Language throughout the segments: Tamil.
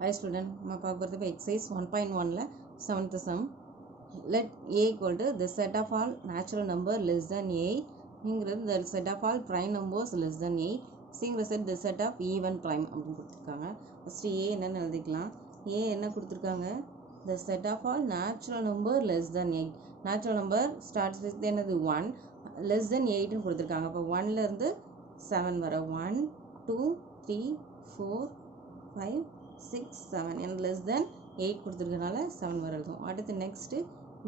Hi student, நம்ம பார்க்க போகிறது இப்போ exercise 1.1ல 7th sum. Let a equal to the set of all natural number less than 8 இங்கிறது the set of all prime numbers less than 8 சிங்கிற set the set of even prime அப்படின்னு கொடுத்துருக்காங்க. ஃபஸ்ட்டு a என்னன்னு எழுதிக்கலாம். a என்ன கொடுத்துருக்காங்க, the set of all natural number less than 8. natural number starts with என்னது 1 less than 8ன்னு கொடுத்துருக்காங்க. அப்போ 1லேருந்து 7 வர 1 2 3 4 5 6 7 and less than 8 கொடுத்துருக்கனால 7 வர எழுதும். அடுத்து நெக்ஸ்ட்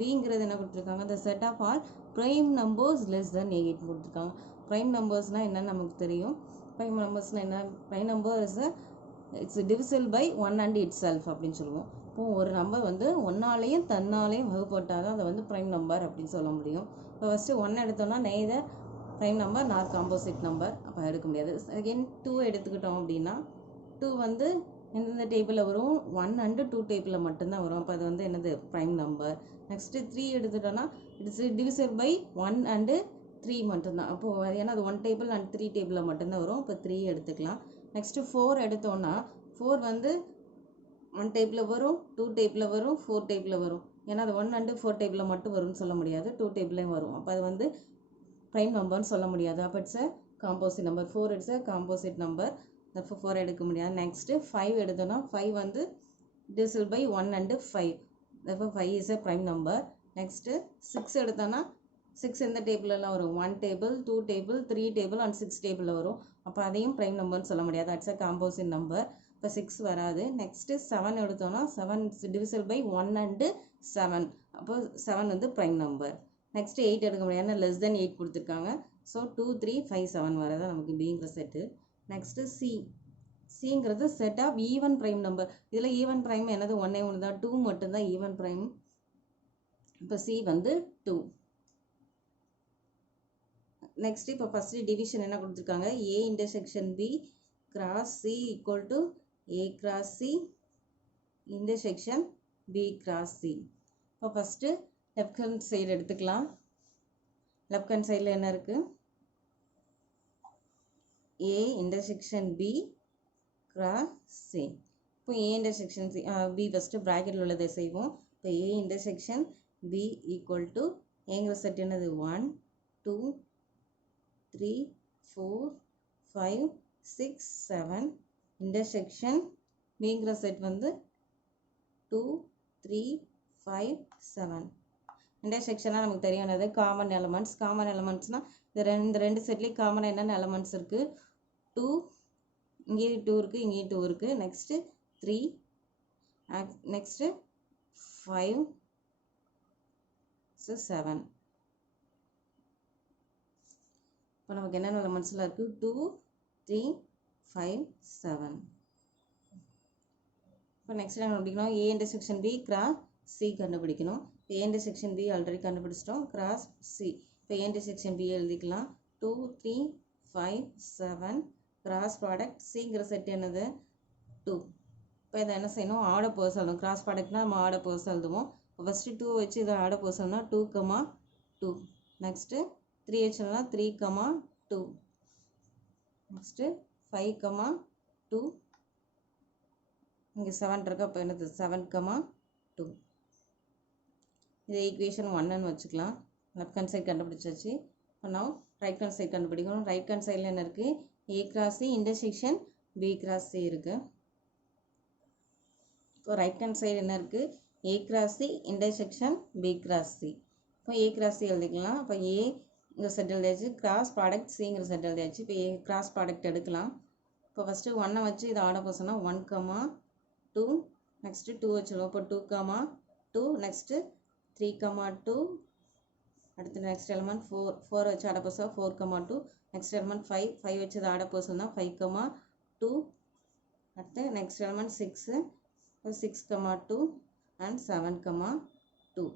பிங்கிறது என்ன கொடுத்துருக்காங்க, the set of all prime numbers less than 8 கொடுத்துருக்காங்க. prime numbersனால் என்னன்னு நமக்கு தெரியும். prime numbersனால் என்ன, prime number is it's divisible by 1 and itself அப்படின்னு சொல்லுவோம். இப்போ ஒரு நம்பர் வந்து ஒன்னாலேயும் தன்னாலேயும் வகுப்பட்டால் தான் அதை வந்து prime number அப்படின்னு சொல்ல முடியும். இப்போ ஃபஸ்ட்டு 1 எடுத்தோம்னா neither prime number nor composite number, அப்போ எடுக்க முடியாது. again 2 எடுத்துக்கிட்டோம் அப்படின்னா 2 வந்து எந்தெந்த டேபிளில் வரும், 1 and 2 டேபிளில் மட்டும்தான் வரும். அப்போ அது வந்து என்னது ப்ரைம் நம்பர். நெக்ஸ்ட்டு 3 எடுத்துட்டோன்னா இட்ஸ் டிவிசர் பை 1 and 3 மட்டும்தான். அப்போது ஏன்னா அது 1 டேபிள் அண்ட் 3 டேபிளில் மட்டும்தான் வரும். இப்போ 3 எடுத்துக்கலாம். நெக்ஸ்ட்டு 4 எடுத்தோன்னா 4 வந்து 1 டேபிளில் வரும், 2 டேபிளில் வரும், 4 டேபிளில் வரும். ஏன்னா அது 1 and 4 டேபிளில் மட்டும் வரும்னு சொல்ல முடியாது, 2 டேபிளையும் வரும். அப்போ அது வந்து ப்ரைம் நம்பர்னு சொல்ல முடியாது. அப்போ it's a composite number. 4 it's a composite number. 4 எடுக்க முடியாது. நெக்ஸ்ட்டு 5 எடுத்தோன்னா 5 வந்து divisible by 1 and 5. therefore 5 is a prime number. Next 6 எடுத்தோன்னா 6 எந்த டேபிளெலாம் வரும், 1 டேபிள் 2 டேபிள் 3 டேபிள் அண்ட் 6 டேபிளில் வரும். அப்போ அதையும் ப்ரைம் நம்பர்னு சொல்ல முடியாது, அட்ஸ் அ காம்போசிட் நம்பர். இப்போ 6 வராது. நெக்ஸ்ட்டு 7 எடுத்தோன்னா 7 divisible by 1 and 7. அப்போ 7 வந்து ப்ரைம் நம்பர். நெக்ஸ்ட்டு 8 எடுக்க முடியாது, ஏன்னா less than 8 கொடுத்துருக்காங்க. ஸோ 2 3 5 7 வரதான் நமக்கு பிங்கிற செட்டு. நெக்ஸ்ட்டு சிங்கிறது set of even prime number. இதில் ஈவன் ப்ரைம் என்னது ஒன்றே ஒன்று தான், 2 மட்டும்தான் ஈவன் ப்ரைம். இப்போ சி வந்து 2. நெக்ஸ்ட் இப்போ ஃபஸ்ட்டு டிவிஷன் என்ன கொடுத்துருக்காங்க, A intersection B cross C equal to A cross C intersection B cross C. இப்போ ஃபஸ்ட்டு லெஃப்ட் ஹேண்ட் சைடு எடுத்துக்கலாம். லெஃப்ட் ஹேண்ட் சைடில் என்ன இருக்குது, A intersection B cross C. இப்போ A intersection C, B first ப்ராக்கெட்டில் உள்ளதை செய்வோம். இப்போ A intersection B equal to ஏங்கிற செட் என்னது 1 2 3 4 5 6 7 intersection Bங்கிற செட் வந்து 2 3 5 7. இன்டர்செக்ஷனாக நமக்கு தெரியும் என்னது காமன் எலமெண்ட்ஸ். காமன் எலமெண்ட்ஸ்னால் இந்த ரெண்டு செட்லேயும் காமன் என்னென்ன எலமெண்ட்ஸ் இருக்குது, 2 இங்கே 2 இருக்குது, இங்கே 2 இருக்குது. Next 3, next 5 7. இப்போ நமக்கு என்னென்ன எலமெண்ட்ஸ்லாம் இருக்குது, 2 3 5 7. இப்போ நெக்ஸ்ட் என்ன கண்டுபிடிக்கணும், A intersection B cross C கண்டுபிடிக்கணும். ஏ இன்டர்செக்ஷன் பி ஆல்ரெடி கண்டுபிடிச்சிட்டோம், கிராஸ் சி. இப்போ ஏ இன்டர்செக்ஷன் பி எழுதிக்கலாம். 2 3 5 7 கிராஸ் ப்ராடக்ட் சிங்கிற செட் என்னது 2. இப்போ இதை என்ன செய்யணும், ஆட போஸ் எழுதணும். கிராஸ் ப்ராடக்ட்னா நம்ம ஆட போஸ் எழுதுவோம். ஃபஸ்ட்டு 2 வச்சு இதை ஆட போசோம்னா 2, 2. நெக்ஸ்ட்டு 3 வச்சோம்னா 3, 2. நெக்ஸ்ட்டு 5, 2. இங்கே 7 இருக்கு, அப்போ என்னது 7, 2. இது ஈக்குவேஷன் 1ன்னு வச்சுக்கலாம். லெஃப்ட் ஹேண்ட் சைட் கண்டுபிடிச்சாச்சு. இப்போ நான் ரைட் ஹேண்ட் சைட் கண்டுபிடிக்கணும். ரைட் ஹேண்ட் சைடில் என்ன இருக்குது, A cross C intersection B cross C இருக்குது. இப்போ ரைட் ஹேண்ட் சைடு என்ன இருக்குது, A cross C intersection B cross C. இப்போ ஏ கிராஸ் சி எழுதிக்கலாம். இப்போ ஏங்கிற செட் எழுதியாச்சு, கிராஸ் ப்ராடக்ட் சிங்கிற செட் எழுதியாச்சு. இப்போ ஏ கிராஸ் ப்ராடக்ட் எடுக்கலாம். இப்போ ஃபஸ்ட்டு 1 வச்சு இதை ஆட போசோன்னா 1, 2. நெக்ஸ்ட்டு 2 வச்சுருவோம். இப்போ 2, 2. நெக்ஸ்ட்டு 3, 2. அடுத்து நெக்ஸ்ட் எலமெண்ட் 4 வச்சு ஆட போசோம் 4, 2. நெக்ஸ்ட் எலமெண்ட் 5 வச்சு இதை ஆட போசோம்னா 5, 2. அடுத்து நெக்ஸ்ட் எலமெண்ட் 6, 6, 2 அண்ட் 7, 2.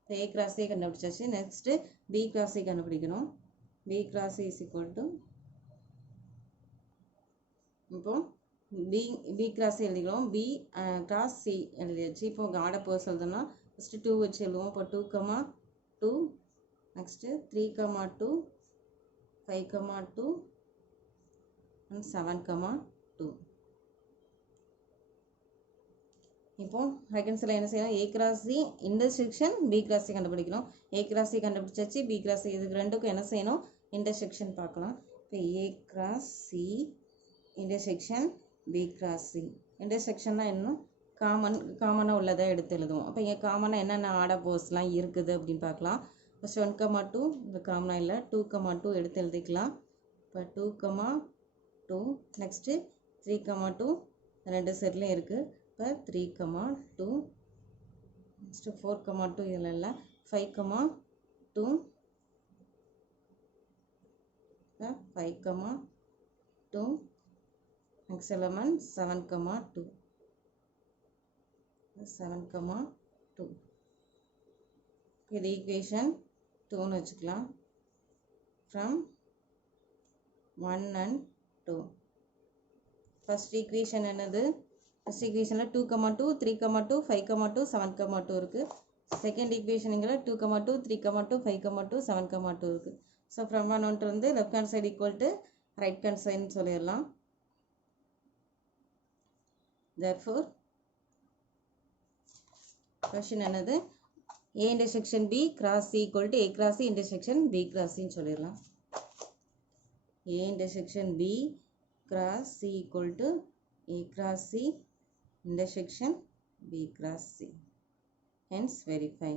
இப்போ ஏ கிராஸ் சி கண்டுபிடிச்சாச்சு. நெக்ஸ்ட்டு பி கிராஸ் சி கண்டுபிடிக்கணும். B cross C is equal to, இப்போ பி கிராஸ் எழுதிக்கிறோம். பி கிராஸ் சி எழுதியாச்சு. இப்போ ஆட போஸ் எழுதணும்னா ஃபஸ்ட்டு 2 வச்சு எழுதுவோம். இப்போ 2, 2. நெக்ஸ்ட்டு 3, 2. 5, 2 and 7, 2. இப்போ ரெக்கன்சில் என்ன செய்யணும், A cross C intersection B cross C கண்டுபிடிக்கணும். ஏ கிராஸ் சி கண்டுபிடிச்சாச்சு, பி கிராஸ் சி இதுக்கு ரெண்டுக்கும் என்ன செய்யணும், இன்டர்செக்ஷன் பார்க்கலாம். இப்போ A cross C intersection B cross C. இன்டர்செக்ஷன்னா என்ன, காமனாக உள்ளதை எடுத்து எழுதுவோம். அப்போ இங்கே காமனாக என்னென்ன ஆர்டர் போஸ்லாம் இருக்குது அப்படின்னு பார்க்கலாம். ஃபஸ்ட் 1,2 இந்த காமனாக இல்லை, 2,2 எடுத்து எழுதிக்கலாம். இப்போ 2,2 நெக்ஸ்ட்டு 3,2 ரெண்டு செட்லேயும் இருக்குது. இப்போ 3,2 நெக்ஸ்ட்டு 4,2 இதில் இல்லை, 5,2 இப்போ 5,2 நெக்ஸ்ட் எலமெண்ட் 7,2 7,2 இது ஈக்குவேஷன் 2ன்னு வச்சுக்கலாம். ஃப்ரம் 1 and 2 ஃபர்ஸ்ட் ஈக்குவேஷன் என்னது, ஃபர்ஸ்ட் ஈக்குவேஷனில் 2,2 3,2 5,2 7,2 இருக்குது. செகண்ட் ஈக்குவேஷனுங்கிற 2,2 3,2 5,2 7,2 இருக்குது. ஸோ ஃப்ரம் 1 1 வந்து left hand side equal to right hand சைடுன்னு சொல்லிடலாம். therefore கொஷின் என்னது, A intersection B cross C equal to A cross C intersection B cross C ன்னு சொல்லிடலாம். A intersection B cross C equal to A cross C intersection B cross C. Hence verify.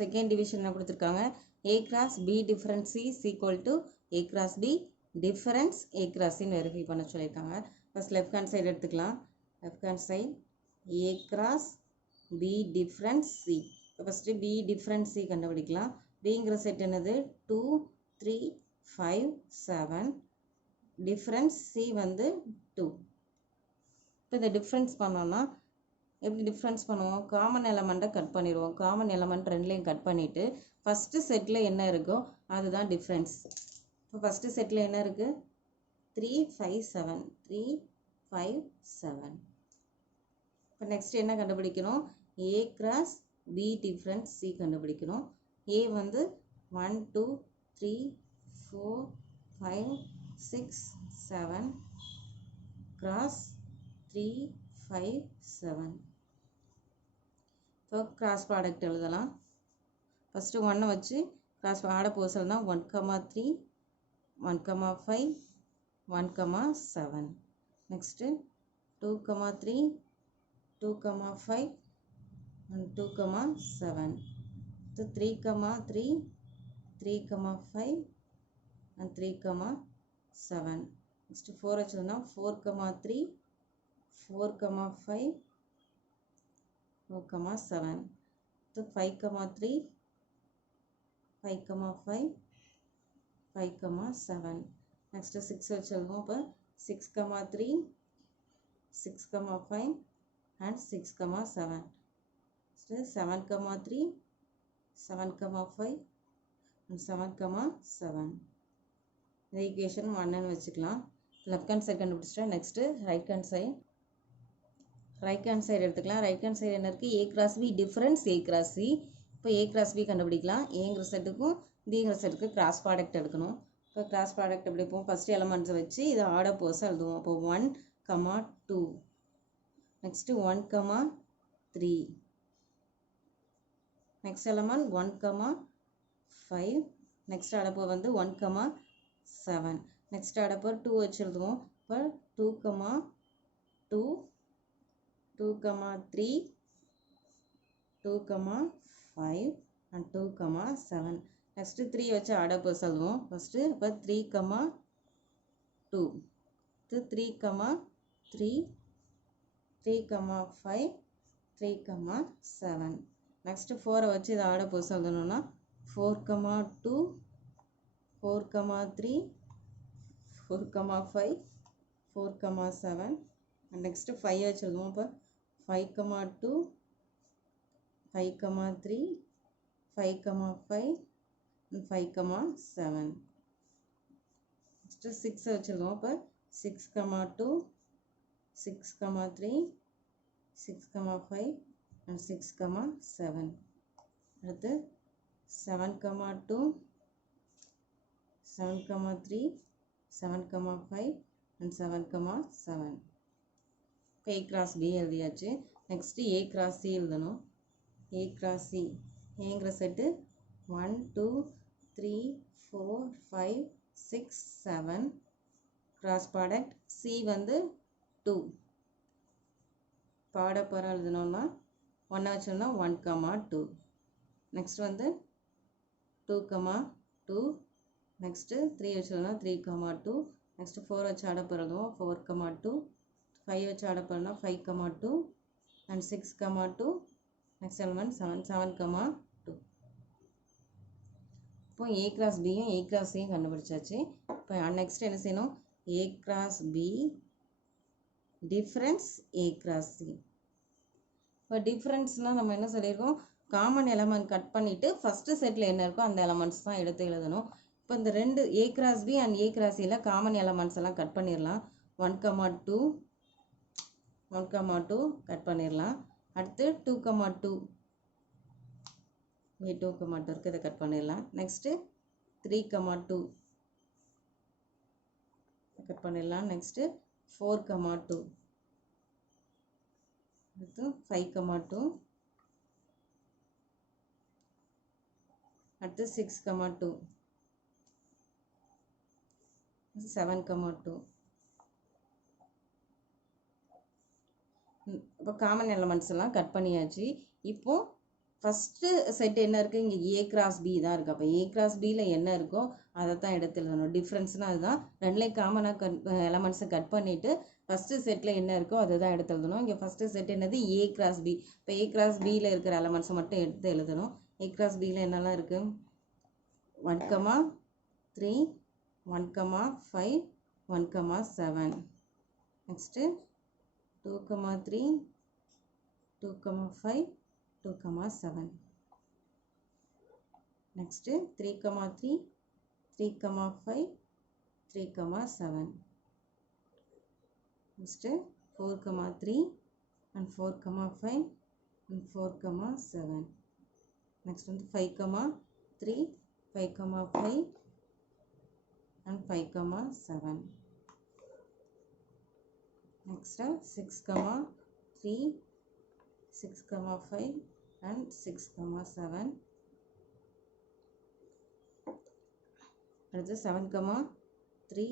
Second division என்ன கொடுத்துருக்காங்க, A cross B difference C is equal to A cross B difference A cross C verify பண்ண சொல்லியிருக்காங்க. ஃபர்ஸ்ட் லெஃப்ட் ஹேண்ட் சைடு எடுத்துக்கலாம். Left hand side A cross B difference C. இப்போ ஃபஸ்ட்டு B difference C கண்டுபிடிக்கலாம். Bங்கிற செட் என்னது 2 3 5 7, டிஃப்ரென்ஸ் C வந்து 2. இப்போ இதை டிஃப்ரென்ஸ் பண்ணோன்னா எப்படி டிஃப்ரென்ஸ் பண்ணுவோம், காமன் எலமெண்ட்டை கட் பண்ணிடுவோம். காமன் எலமெண்ட் ரெண்டுலேயும் கட் பண்ணிவிட்டு ஃபஸ்ட்டு செட்டில் என்ன இருக்கோ அதுதான் டிஃப்ரென்ஸ். இப்போ ஃபஸ்ட்டு செட்டில் என்ன இருக்குது 3 5 7 3 5 7. இப்போ நெக்ஸ்ட் என்ன கண்டுபிடிக்கணும், A cross B difference C கண்டுபிடிக்கணும். A வந்து 1 2 3 4 5 6 7 கிராஸ் 3 5 7. இப்போ கிராஸ் ப்ராடக்ட் எழுதலாம். ஃபஸ்ட்டு 1 வச்சு கிராஸ் ஆட போசல் தான் 1,3 1,5 1,7. Next 2,3 2,5 and 2,7. So 3,3 3,5 and 3,7. Next 4 வச்சதுன்னா 4,3 4,5 4,7. So 5,3 5,5 5,7. Next 6 வச்சதும் இப்போ 6,3 6,5 and 6,7. Next 7,3 7,5 and 7,7. இந்த ஈக்குவேஷன் 1 ன்னு வச்சுக்கலாம். லெஃப்ட் ஹேண்ட் சைடு கண்டுபிடிச்சிட்டா நெக்ஸ்ட்டு ரைட் ஹேண்ட் சைடு எடுத்துக்கலாம். ரைட் ஹேண்ட் சைடு என்ன இருக்குது, A cross B difference A cross C. இப்போ A கிராஸ் B கண்டுபிடிக்கலாம். ஏங்கிற செட்டுக்கும் Bங்கிற செட்டுக்கு கிராஸ் ப்ராடக்ட் எடுக்கணும். இப்போ கிராஸ் ப்ராடக்ட் எப்படி போகும், ஃபஸ்ட்டு எலமெண்ட்ஸை வச்சு இதை ஆர்டர் போஸாக எழுதுவோம். இப்போ 1,2 நெக்ஸ்ட்டு 1,3 நெக்ஸ்ட் எலமெண்ட் 1,5 நெக்ஸ்ட் அடப்போ வந்து 1,7 நெக்ஸ்ட் அடப்போ 2 வச்சு எழுதுவோம். இப்போ 2,2 2,3 2,5 and 2,7. நெக்ஸ்ட்டு 3 வச்சு அடப்போ எழுதுவோம் ஃபஸ்ட்டு. இப்போ 3,2 இது 3,3 3,5 3,7. நெக்ஸ்ட்டு 4 வச்சு இதை ஆட போஸ் எழுதணும்னா 4,2 4,3 4,5 4,7. நெக்ஸ்ட்டு 5 வச்சு எழுதுவோம். இப்போ 5,2 5,3 5,5 5,7. நெக்ஸ்ட்டு 6 வச்சுருக்கோம். இப்போ 6,2 6,3 6,5 and 6,7. அடுத்து 7,2 7,3 7, 5 and 7, 7. A cross B எழுதியாச்சு. நெக்ஸ்ட் A cross C எழுதணும். A cross C ஏங்கிற செட்டு 1 2 3 4 5 6 7 cross product C வந்து 2 பாடப்பறம் எழுதணும்னா 1 வச்சோம்னா 1, 2. நெக்ஸ்ட் வந்து 2, 2. நெக்ஸ்ட் 3 வச்சோம்னா 3, 2. நெக்ஸ்ட் 4 வச்சு ஆடப்பறதும் 4, 2. 5 வச்சு ஆடப்பறனா 5, 2 and 6, 2. Next element 7, 7, 2. இப்போ A cross B யும் A cross C யும் கண்டுபிடிச்சாச்சு. இப்போ நெக்ஸ்ட் என்ன செய்யணும்? A cross B difference A cross C. இப்போ டிஃபரன்ஸ்னால் நம்ம என்ன சொல்லியிருக்கோம்? காமன் எலமெண்ட் கட் பண்ணிவிட்டு ஃபஸ்ட்டு செட்டில் என்ன இருக்கோ அந்த எலமெண்ட்ஸ் தான் எடுத்து எழுதணும். இப்போ இந்த ரெண்டு A cross B and A cross Cல காமன் எலமெண்ட்ஸ் எல்லாம் கட் பண்ணிடலாம். 1, 2 1, 2 கட் பண்ணிடலாம். அடுத்து 2, 2 2, 2 இருக்குது, இதை கட் பண்ணிடலாம். நெக்ஸ்ட்டு 3, 2 கட் பண்ணிடலாம். நெக்ஸ்ட்டு 4, 2 அடுத்து 5, 2 அடுத்து 6, 2 7, 2. இப்போ காமன் எலமெண்ட்ஸ் எல்லாம் கட் பண்ணியாச்சு. இப்போ ஃபஸ்ட்டு செட் என்ன இருக்குது? இங்கே A cross B தான் இருக்குது. அப்போ A cross Bயில் என்ன இருக்கோ அதை தான் எடுத்து எழுதணும். டிஃப்ரென்ஸ்னால் அதுதான். ரெண்டுலேயும் காமனாக எலமெண்ட்ஸை கட் பண்ணிவிட்டு ஃபஸ்ட்டு செட்டில் என்ன இருக்கோ அதை தான் எடுத்து எழுதணும். இங்கே ஃபஸ்ட்டு செட் என்னது? A cross B. இப்போ A cross Bயில் இருக்கிற எலமெண்ட்ஸை மட்டும் எடுத்து எழுதணும். A cross Bயில் என்னெல்லாம் இருக்குது? 1, 3 1, 5 1, 7. Next 2, 3 2, 5 2, 7. Next 3, 3 3, 5 3, 7. Next 4, 3 and 4, 5 and 4, 7. Next 5, 3 5, 5 and 5, 7. Next 6, 3 6, 5 and 6, 7. அடுத்து 7, 3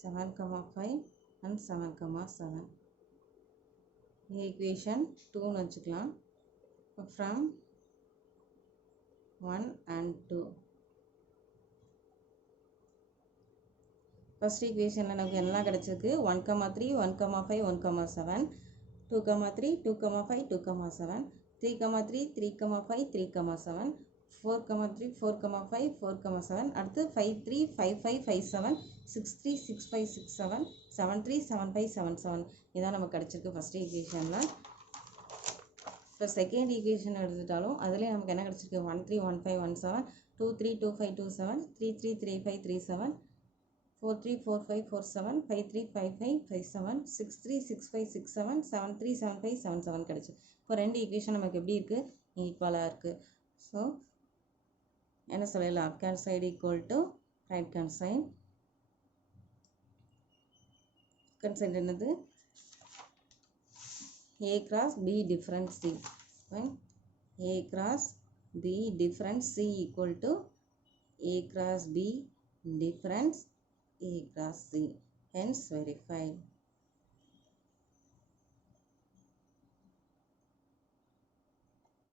7, 5 and 7, 7. equation 2 வச்சுக்கலாம். from 1 and 2. ஃபர்ஸ்ட் ஈக்குவேஷனில் நமக்கு என்ன கிடச்சிருக்கு? 1, 3 1, 5 1, 7 2, 3 2, 5 2, 7 3, 3 3, 5 3, 7 4, 3 4, 5 4, 7 அடுத்து 5, 3 5, 5 5, 7 6, 3 6, 5 6, 7 7, 3 7, 5 7, 7. இதான் நமக்கு கிடச்சிருக்கு ஃபர்ஸ்ட் ஈக்குவேஷனில். இப்போ செகண்ட் ஈக்குவேஷன் எடுத்துட்டாலும் அதுலேயே நமக்கு என்ன கிடச்சிருக்கு? 1, 3 1, 5 1, 7 2, 3 2, 5 2, 7 3, 3 3, 5 3, 7 4, 3 4, 5 4, 7 5, 3 5, 5 5, 7 6, 3 6, 5 6, 7 7, 3 7, 5 7, 7 கிடச்சி. இப்போ ரெண்டு ஈக்குவேஷன் நமக்கு எப்படி இருக்குது? ஈக்குவலாக இருக்குது. ஸோ என்ன சொல்லலாம்? Left hand side equal to right hand side. Left side என்னது? A cross B difference C. A cross B difference C equal to A cross B difference A cross C. Hence verified.